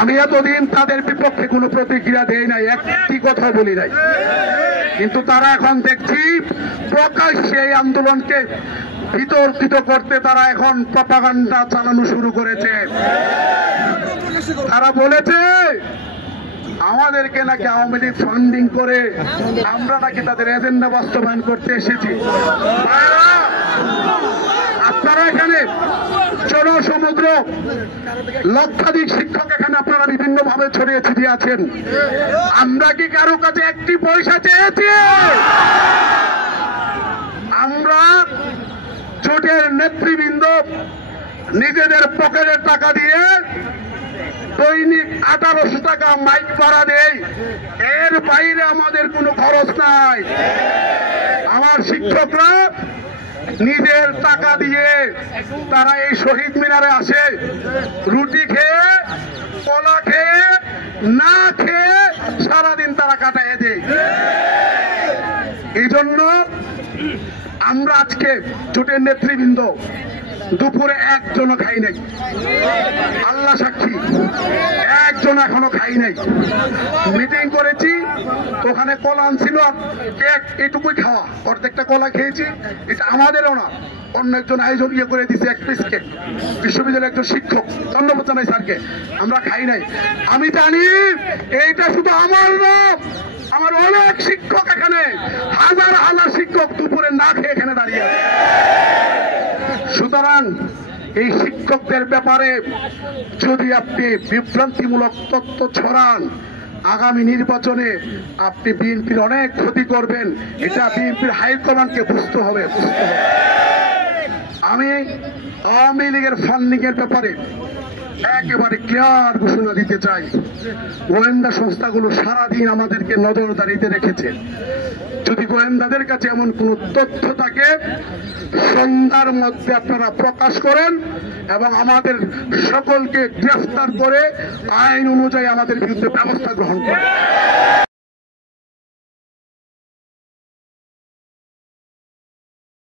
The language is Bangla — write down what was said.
আমি এতদিন তাদের বিপক্ষে কোনো প্রতিক্রিয়া দেই নাই, একটি কথা বলি নাই, কিন্তু তারা এখন দেখছি প্রকাশ্যে এই আন্দোলনকে বিতর্কিত করতে তারা এখন প্রপাগান্ডা চালানো শুরু করেছে। তারা বলেছে আমাদেরকে নাকি আওয়ামী লীগ ফান্ডিং করে আমরা নাকি তাদের এজেন্ডা বাস্তবায়ন করতে এসেছি। আপনারা এখানে জনসমুদ্র লক্ষাধিক শিক্ষক এখানে আপনারা বিভিন্ন ভাবে ছড়িয়ে ছিটিয়ে আছেন। আমরা কি কারো কাছে একটি পয়সা চেয়েছি? আমরা জোটের নেতৃবৃন্দ নিজেদের পকেটের টাকা দিয়ে দৈনিক 1800 টাকা মাইক ভাড়া দেয়, এর বাইরে আমাদের কোনো খরচ নাই। আমার শিক্ষকরা নিজের টাকা দিয়ে তারা এই শহীদ মিনারে আসে, রুটি খেয়ে কলা খেয়ে না খেয়ে সারাদিন তারা কাটায় দেয়। এই জন্য আমরা আজকে জোটের নেতৃবৃন্দ দুপুরে একজনও খাই নাই, আল্লাহ সাক্ষী, একজন এখনো খাই নাই। মিটিং করেছি, ওখানে কলা আনছিল আর কেক, এটুকুই খাওয়া, অর্ধেকটা কলা খেয়েছি। এটা আমাদেরও না, অন্য একজন আয়োজন করে দিছে এক পিস কেক, বিশ্ববিদ্যালয়ের একজন শিক্ষক, ধন্যবাদ জানাই স্যারকে। আমরা খাই নাই। আমি জানি এইটা শুধু আমার না, আমার অনেক শিক্ষক এখানে, হাজার হাজার শিক্ষক দুপুরে না খেয়ে এখানে দাঁড়িয়ে আছে। সুতরাং এই শিক্ষকদের ব্যাপারে যদি আপনি বিভ্রান্তিমূলক তথ্য ছড়ান, আগামী নির্বাচনে আপনি বিএনপির অনেক ক্ষতি করবেন। এটা বিএনপির হাইকমান্ডকে বুঝতে হবে। আমি আওয়ামী লীগের ফান্ডিং এর ব্যাপারে একেবারে ক্লিয়ার ঘোষণা দিতে চাই। গোয়েন্দা সংস্থাগুলো সারাদিন আমাদেরকে নজরদারিতে রেখেছে। যদি গোয়েন্দাদের কাছে এমন কোন তথ্য থাকে, সন্ধ্যার মধ্যে আপনারা প্রকাশ করেন এবং আমাদের সকলকে গ্রেফতার করে আইন অনুযায়ী আমাদের বিরুদ্ধে ব্যবস্থা গ্রহণ করেন।